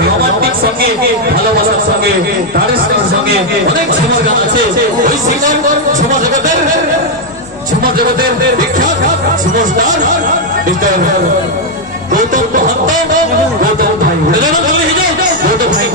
Romantic সঙ্গে ভালোবাসার সঙ্গে ট্র্যাডিশনাল সঙ্গে অনেক ঝুমার গান আছে ওই সিঙ্গার ঝুমার জগতের বিখ্যাত ঝুমস্টার মিস্টার গৌতম মহন্ত গৌতম ভাই গৌতম ভাই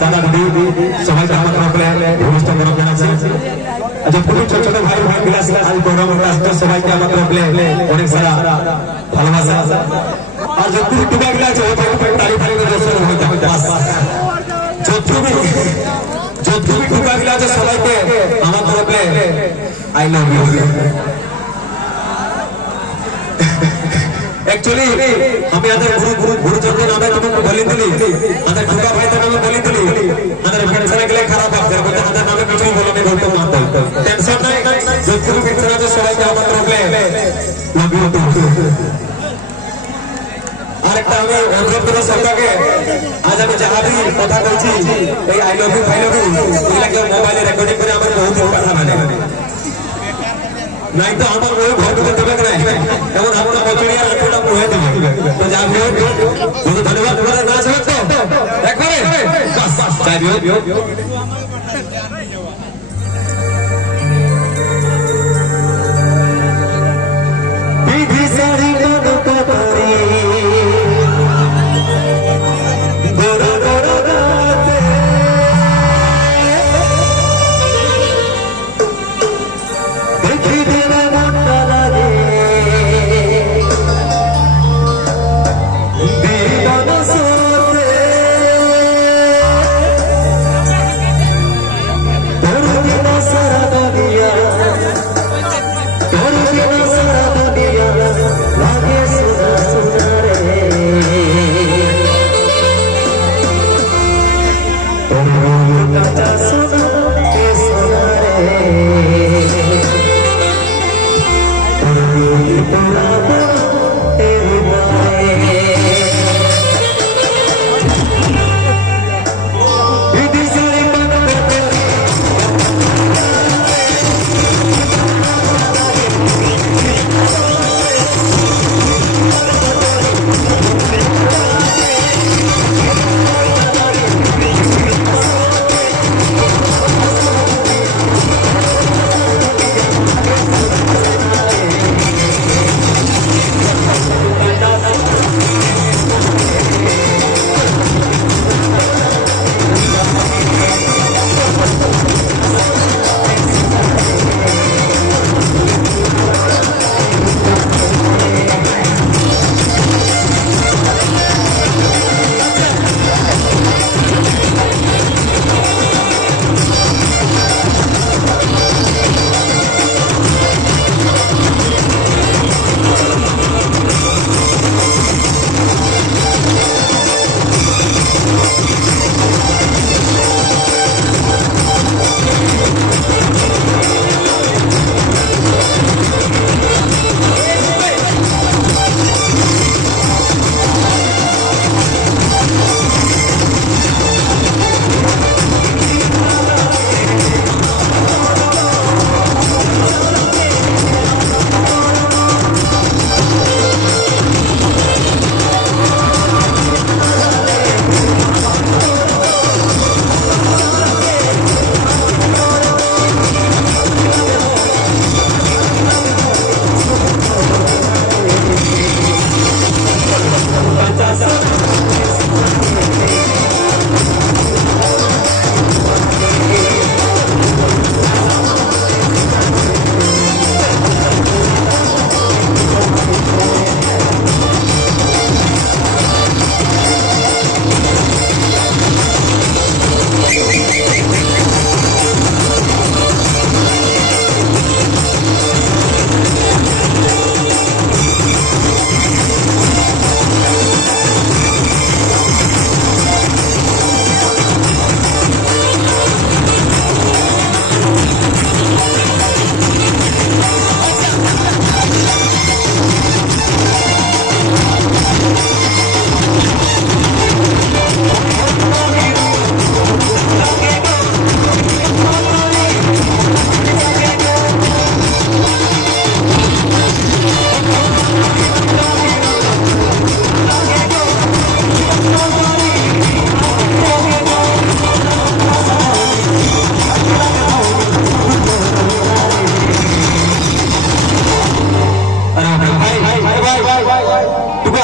দাদা দিদি সবাই ছোট ছোট ভাই ভাই সবাইকে আমার অনেক সারা ভালোবাসা আর যতটুকু টুকাগুলো আছে যতটুকু টুকাগুলো আছে সবাইকে আমার তরফে আই লাভ ইউ। एक्चुअली हमें आदर गुरुजन के नाम तुमको बोली दिली आदर ठुका भाई नाम बोली दिली आदर पेंशन के लिए खराब बात है बोलते आदर नाम कुछ बोलो मैं गौतम मानता हूं टेंशन नहीं जो गुरु पेंशन जो सबाई के আমার তরফে লাভ ইউ টু আরেকটা আমি অনুরোধ করব সরকারকে আজ আমি যাহা भी কথা বলছি এই আই লাভ ইউ এগুলা কেউ মোবাইলে রেকর্ডিং করে আমার বহুত কথা মানে नहीं तो हमारे वो घर में तो लग रहा है एवं हमारा मजदूरिया रखना वो है तो जाबियो बहुत धन्यवाद तुम्हारा ना समझ तो एक बार बस जाबियो विधि सारी को पारी गोरा गोरा रात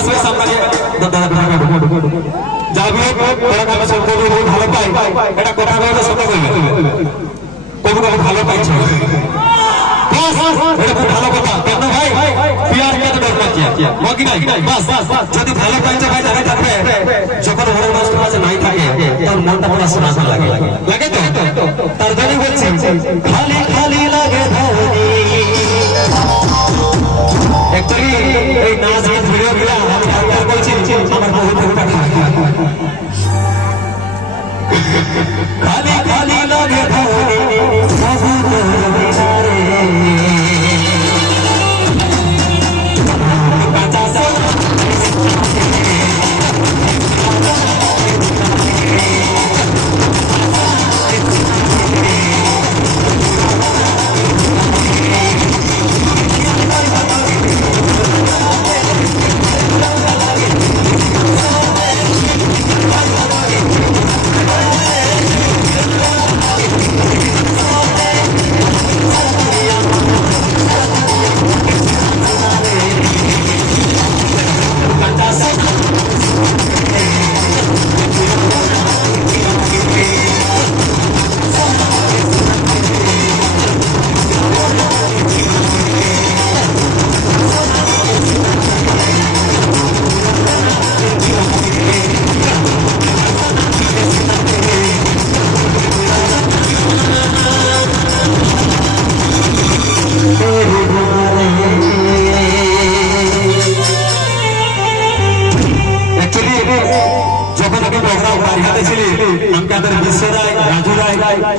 আসবে সামনে যাবে ওরা কাছে সব ভালো পাই এটা কথা বলতে সত্য কইবে কবু ভালো পাইছে এটা খুব ভালো কথা কেন ভাই পিয়ার কে ডর পাচ্ছে বাকি নাই বাস যদি ভালো পাইছে ভাই জায়গায় থাকবে যখন ওর মাস্টার কাছে নাই থাকে তার মনটা পুরো শোনা লাগে লাগে তো তার জন্য বলছি খালি খালি লাগে ধনি एक्चुअली এই নাচ গীত ভিডিও গুলা আমি আগে বলছি আমার বহুত একটা খালি খালি লাগে ধনি সবু বিচারে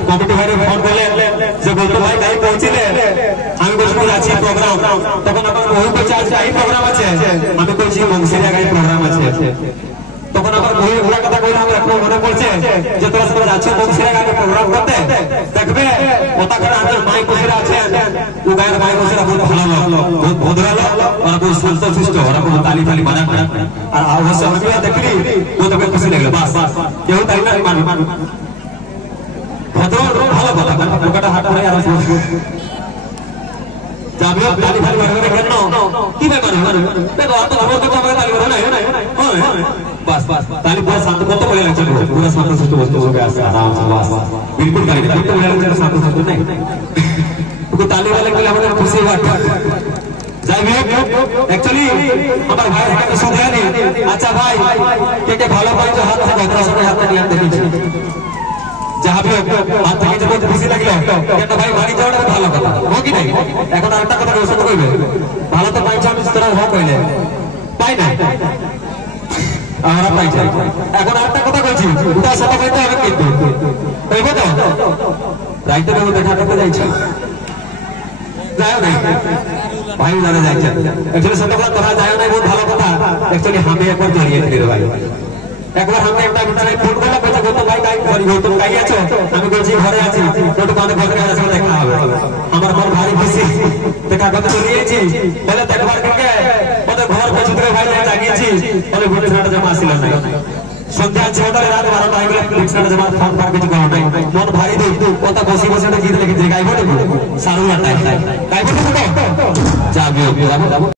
কমিটি ভাইরে ফোন করলেন যে বলতো ভাই গাড়ি পৌঁছিলে আমি বলছি আছি প্রোগ্রাম তখন আমার বহু বলছে আজ এই প্রোগ্রাম আছে আমি বলছি মংসিরা গাড়ি প্রোগ্রাম আছে তখন আমার বহু ঘোরা কথা কইলাম আমার এখন মনে পড়ছে যে তোরা সবাই যাচ্ছ মংসিরা গাড়ি প্রোগ্রাম করতে দেখবে ওটা করে আমাদের মাই বসিরা আছে ও গায়ের মাই বসিরা বহুত ভালো লোক বহুত ভদ্র লোক ওরা বহুত সুস্থ সুস্থ ওরা বহুত তালি তালি বাজা করে আর অবশ্য আমি দেখলি বহুত খুশি লাগলো বাস কেউ তাই না মান ভদ্র ভালো কথা ওটা হাত ধরে আর যাবে তালি তালি বাজা কেন কি ব্যাপার দেখো তো আমার তো আমাকে তালি বাজা নাই बस बस ताली बहुत शांत को तो बोले चलो पूरा शांत से तो हो गया आराम से बस बिल्कुल ताली बिल्कुल बोले चलो शांत से नहीं तो ताली वाले के लिए हमें खुशी बात যাই হোক एक्चुअली আমার ভাই এখানে শুধু জানি আচ্ছা ভাই কে ভালো পাইছো হাত থেকে অপারেশনের হাতে নিয়ে দেখেছি যাহা भी হাত থেকে যখন খুশি লাগলো কেন ভাই বাড়ি যাওয়াটা ভালো কথা हो কি নাই এখন আরেকটা কথা রোশন কইবে ভালো তো পাইছো আমি তোরা हो কইলে পাই না আমরা পাই যাই এখন আরেকটা কথা কইছি ওটা সাথে কইতে হবে কিন্তু কইবো তো রাইতে রো দেখা করতে যাইছি যাও না ভাই উড়ালে যাইছে एक्चुअली সাথে কথা তোরা যাও না বহুত ভালো কথা एक्चुअली আমি একবার জড়িয়ে দিই রে ভাই একবার আমি একটা বিটারে ফোন করলাম কইছে কত ভাই গাই করি তো গাই আছো আমি কইছি ঘরে আছি একটু কানে ঘরে আসো দেখা হবে আমার মন ভারী খুশি দেখা কথা চলিয়েছি বলে দেখবার কে ওদের ঘর পছন্দের ভাই জাগিয়েছি বলে বলে ছাড়া জমা আসিল না সন্ধ্যা 6টায় রাত 12টা হয়ে গেল রিক্সাটা জমা ফোন পার কিছু করো নাই মন ভারী দেই কথা বসি বসে গীত লিখে গাইবো সারু আটাই গাইবো তো যাবে